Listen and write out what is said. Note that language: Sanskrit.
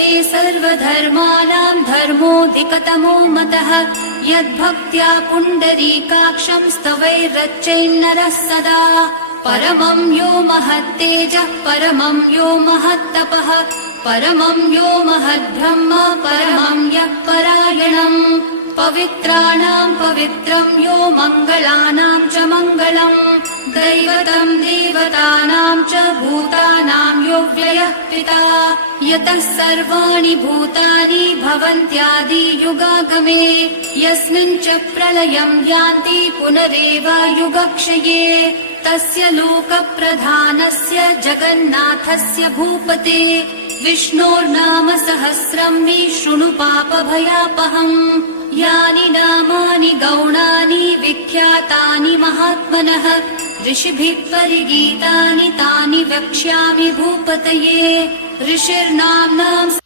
मे सर्वधर्माणां धर्मोऽधिकतमो मतः। यद्भक्त्या पुण्डरीकाक्षं स्तवैरर्चयन्नरः सदा। परमं यो महत्तेजः परमं यो महत्तपः परमं यो महद्ब्रह्म परमं यः परायणम्। पवित्राणां पवित्रं यो मङ्गलानां च मङ्गलम्। दैवतं देवतानां च भूतानां यो व्ययः पिता। यतः सर्वाणि भूतानि भवन्त्यादियुगागमे। यस्मिन् च प्रलयं यान्ति पुनरेव युगक्षये। तस्य लोकप्रधानस्य जगन्नाथस्य भूपते विष्णोर्नाम सहस्रं मे शृणु पापभयापहम्। यानि नामानि गौणानि विख्यातानि महात्मनः ऋषिभिः परिगीतानि तानि वक्ष्यामि भूपतये। ऋषिर्नाम्नां